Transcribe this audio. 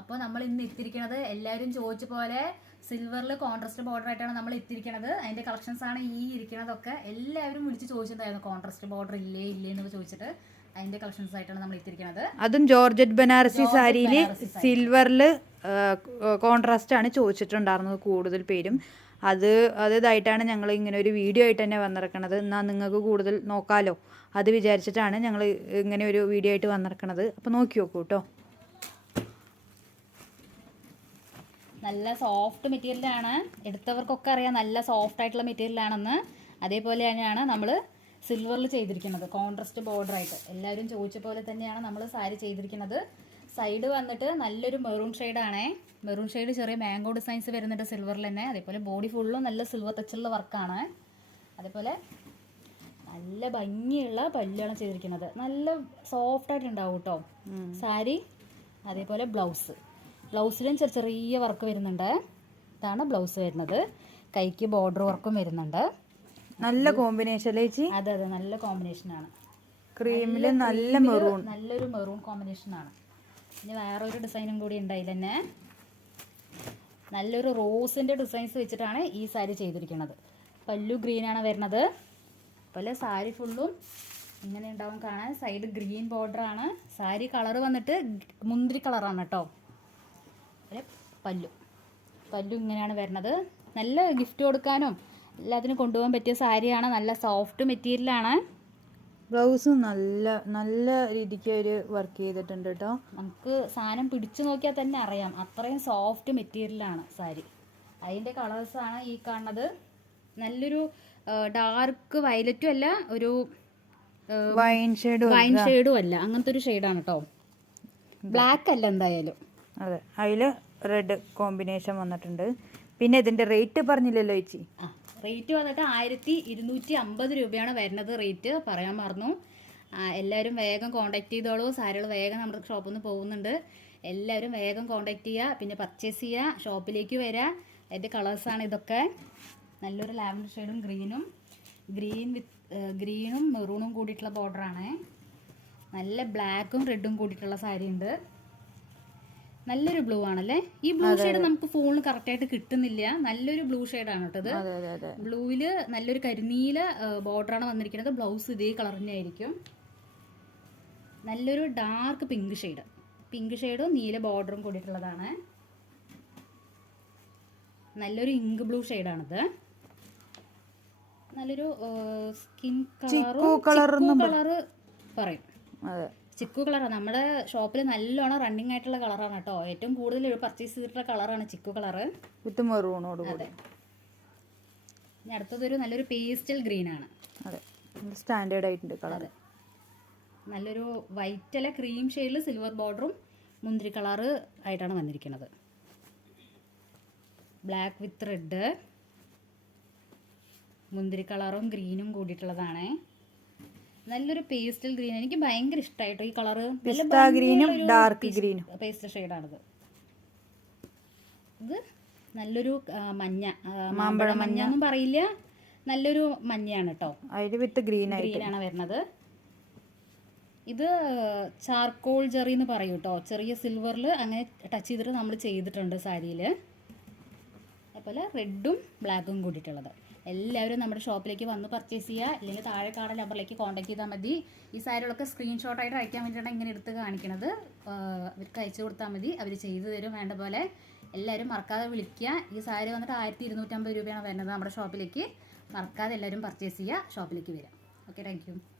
അപ്പോൾ നമ്മൾ ഇന്ന് ഇത്തിരിക്കണത് എല്ലാവരും ചോദിച്ച പോലെ സിൽവറിൽ കോൺട്രസ്റ്റ് ബോർഡർ ആയിട്ടാണ് നമ്മൾ ഇത്തിരിക്കണത് അതിന്റെ കളക്ഷൻസ് ആണ് ഈ ഇരിക്കണതൊക്കെ. എല്ലാവരും വിളിച്ച് ചോദിച്ചിട്ടുണ്ടായിരുന്നു കോൺട്രസ്റ്റ് ബോർഡർ ഇല്ലേ ഇല്ലേ എന്ന് ചോദിച്ചിട്ട് അതിന്റെ കളക്ഷൻസ് ആയിട്ടാണ് നമ്മൾ എത്തിയിരിക്കുന്നത് അതും ജോർജറ്റ് ബനാറസി സാരിയിൽ സിൽവറിൽ കോൺട്രാസ്റ്റ് ആണ് ചോദിച്ചിട്ടുണ്ടായിരുന്നത് കൂടുതൽ പേരും. അത് അതായിട്ടാണ് ഞങ്ങൾ ഇങ്ങനെ ഒരു വീഡിയോ ആയിട്ട് തന്നെ വന്നിറക്കണത്. എന്നാൽ നിങ്ങൾക്ക് കൂടുതൽ നോക്കാലോ. അത് വിചാരിച്ചിട്ടാണ് ഞങ്ങൾ ഇങ്ങനെ ഒരു വീഡിയോ ആയിട്ട് വന്നിറക്കണത്. അപ്പോൾ നോക്കി നോക്കൂ കേട്ടോ നല്ല സോഫ്റ്റ് മെറ്റീരിയലാണ് എടുത്തവർക്കൊക്കെ അറിയാം നല്ല സോഫ്റ്റ് ആയിട്ടുള്ള മെറ്റീരിയലാണെന്ന് അതേപോലെ തന്നെയാണ് നമ്മൾ സിൽവറിൽ ചെയ്തിരിക്കുന്നത്. കോൺട്രസ്റ്റ് ബോർഡർ ആയിട്ട്. എല്ലാവരും ചോദിച്ച പോലെ തന്നെയാണ് നമ്മൾ സാരി ചെയ്തിരിക്കുന്നത്. സൈഡ് വന്നിട്ട് നല്ലൊരു മെറൂൺ ഷെയ്ഡാണേ മെറൂൺ ഷെയ്ഡ് ചെറിയ മാംഗോ ഡിസൈൻസ് വരുന്നുണ്ട് സിൽവറിൽ തന്നെ. അതേപോലെ ബോഡി ഫുള്ളും നല്ല സിൽവർ ടച്ചുള്ള വർക്കാണ് അതേപോലെ നല്ല ഭംഗിയുള്ള പല്ലാണ് ചെയ്തിരിക്കുന്നത്. നല്ല സോഫ്റ്റ് ആയിട്ടുണ്ടാവും കേട്ടോ സാരി അതേപോലെ ബ്ലൗസ് ബ്ലൗസിലും ചെറിയ ചെറിയ വർക്ക് വരുന്നുണ്ട്. ഇതാണ് ബ്ലൗസ് വരുന്നത്. കൈക്ക് ബോർഡർ വർക്കും വരുന്നുണ്ട്. നല്ല കോമ്പിനേഷൻ ചേച്ചി? അതെ അതെ നല്ല കോമ്പിനേഷൻ ആണ്. ക്രീമിൽ നല്ല മെറൂൺ നല്ലൊരു മെറൂൺ കോമ്പിനേഷൻ ആണ്. ഇനി വേറൊരു ഡിസൈനും കൂടി ഉണ്ട് അതിൽ തന്നെ നല്ലൊരു റോസിന്റെ ഡിസൈൻസ് വെച്ചിട്ടാണ് ഈ സാരി ചെയ്തിരിക്കുന്നത്. പല്ലു ഗ്രീൻ ആണ് വരുന്നത്. അതുപോലെ സാരി ഫുള്ളും ഇങ്ങനെ ഉണ്ടാവും കാണാൻ. സൈഡ് ഗ്രീൻ ബോർഡർ ആണ്. സാരി കളർ വന്നിട്ട് മുന്തിരി കളറാണ് കേട്ടോ. അതുപോലെ പല്ലു. പല്ലു ഇങ്ങനെയാണ് വരുന്നത്. നല്ല ഗിഫ്റ്റ് കൊടുക്കാനും എല്ലാത്തിനും കൊണ്ടുപോകാൻ പറ്റിയ സാരിയാണ്. നല്ല സോഫ്റ്റ് മെറ്റീരിയലാണ് ബ്ലൗസ് നല്ല നല്ല രീതിക്ക് ഒരു വർക്ക് ചെയ്തിട്ടുണ്ട് കേട്ടോ നമുക്ക് സാധനം പിടിച്ചു നോക്കിയാൽ തന്നെ അറിയാം. അത്രയും സോഫ്റ്റ് മെറ്റീരിയലാണ് സാരി. അതിന്റെ കളേഴ്സാണ് ഈ കാണുന്നത്. നല്ലൊരു ഡാർക്ക് വയലറ്റും അല്ല ഒരു വൈൻ ഷെയ്ഡും വൈൻ ഷെയ്ഡും അല്ല. അങ്ങനത്തെ ഒരു ഷെയ്ഡാണ് കേട്ടോ ബ്ലാക്ക് അല്ല എന്തായാലും. അതെ. അതിൽ റെഡ് കോമ്പിനേഷൻ വന്നിട്ടുണ്ട്. പിന്നെ ഇതിന്റെ റേറ്റ് പറഞ്ഞില്ലല്ലോ ചേച്ചി. റേറ്റ് വന്നിട്ട് ആയിരത്തി ഇരുന്നൂറ്റി അമ്പത് രൂപയാണ് വരുന്നത് റേറ്റ് പറയാൻ മറന്നു. എല്ലാവരും വേഗം കോണ്ടാക്ട് ചെയ്തോളൂ. സാരികൾ വേഗം നമ്മുടെ ഷോപ്പിൽ നിന്ന് പോകുന്നുണ്ട്. എല്ലാവരും വേഗം കോണ്ടാക്ട് ചെയ്യുക പിന്നെ പർച്ചേസ് ചെയ്യുക ഷോപ്പിലേക്ക് വരിക അതിന്റെ കളേഴ്സാണ് ഇതൊക്കെ. നല്ലൊരു ലാവൻഡർ ഷെയ്ഡും ഗ്രീനും ഗ്രീൻ വിത്ത് ഗ്രീനും മെറൂണും കൂടിയിട്ടുള്ള ബോർഡറാണ് നല്ല ബ്ലാക്കും റെഡും കൂടിയിട്ടുള്ള സാരി ഉണ്ട്. നല്ലൊരു ബ്ലൂ ആണല്ലേ? ഈ ബ്ലൂ ഷെയ്ഡ് നമുക്ക് ഫോണിൽ കറക്റ്റ് ആയിട്ട് കിട്ടുന്നില്ല. നല്ലൊരു ബ്ലൂ ഷെയ്ഡ് ആണ് കേട്ടത് ബ്ലൂവിൽ നല്ലൊരു കരിനീല ബോർഡറാണ് വന്നിരിക്കുന്നത്. ബ്ലൗസ് ഇതേ കളറിനായിരിക്കും നല്ലൊരു ഡാർക്ക് പിങ്ക് ഷെയ്ഡ് പിങ്ക് ഷെയ്ഡും നീല ബോർഡറും കൂടിയിട്ടുള്ളതാണ്. നല്ലൊരു ഇങ്ക് ബ്ലൂ ഷെയ്ഡാണിത് നല്ലൊരു സ്കിൻ കളറും കളറ് പറയും. അതെ. ചിക്കു കളറാണ് നമ്മുടെ ഷോപ്പിൽ നല്ലോണം റണ്ണിങ് ആയിട്ടുള്ള കളറാണ് കേട്ടോ. ഏറ്റവും കൂടുതൽ പർച്ചേസ് ചെയ്തിട്ടുള്ള കളറാണ് ചിക്കു കളറ്. വിത്ത് മെറൂണോട് കൂടി. അതെ. ഇനി അടുത്തതൊരു നല്ലൊരു പേസ്റ്റൽ ഗ്രീൻ ആണ്. അതെ. സ്റ്റാൻഡേർഡ് ആയിട്ടുണ്ട് കളർ നല്ലൊരു വൈറ്റ് അല്ല ക്രീം ഷെയ്ഡിൽ സിൽവർ ബോർഡറും മുന്തിരി കളറ് ആയിട്ടാണ് വന്നിരിക്കുന്നത്. ബ്ലാക്ക് വിത്ത് റെഡ് മുന്തിരി കളറും ഗ്രീനും കൂടിയിട്ടുള്ളതാണ്. നല്ലൊരു പേസ്റ്റൽ ഗ്രീൻ എനിക്ക് ഭയങ്കര ഇഷ്ടമായിട്ടോ ഈ കളറ് പിസ്ത ഗ്രീനും ഡാർക്ക് ഗ്രീനും പേസ്റ്റൽ ഷെയ്ഡാണിത് ഇത് നല്ലൊരു മഞ്ഞ. മാമ്പഴ മഞ്ഞ എന്നും പറയില്ല. നല്ലൊരു മഞ്ഞയാണ് കേട്ടോ അതിൽ വിത്ത് ഗ്രീൻ ആണ് വരുന്നത്. ഇത് ചാർക്കോൾ ജെറി എന്ന് പറയും കേട്ടോ ചെറിയ സിൽവറിൽ അങ്ങനെ ടച്ച് ചെയ്തിട്ട് നമ്മൾ ചെയ്തിട്ടുണ്ട് സാരിയിൽ അതുപോലെ റെഡും ബ്ലാക്കും കൂടിയിട്ടുള്ളത്. എല്ലാവരും നമ്മുടെ ഷോപ്പിലേക്ക് വന്ന് പർച്ചേസ് ചെയ്യുക. അല്ലെങ്കിൽ താഴെ കാണുന്ന നമ്പറിലേക്ക് കോൺടാക്ട് ചെയ്താൽ മതി. ഈ സാരികളൊക്കെ സ്ക്രീൻഷോട്ടായിട്ട് അയക്കാൻ വേണ്ടിയിട്ടാണ് ഇങ്ങനെ എടുത്ത് കാണിക്കണത്. അവർക്ക് അയച്ചു കൊടുത്താൽ മതി. അവർ ചെയ്തു തരും. വേണ്ട പോലെ എല്ലാവരും മറക്കാതെ വിളിക്കുക. ഈ സാരി വന്നിട്ട് ആയിരത്തി ഇരുന്നൂറ്റമ്പത് രൂപയാണ് വരുന്നത് നമ്മുടെ ഷോപ്പിലേക്ക് മറക്കാതെ എല്ലാവരും പർച്ചേസ് ചെയ്യുക. ഷോപ്പിലേക്ക് വരിക. Okay thank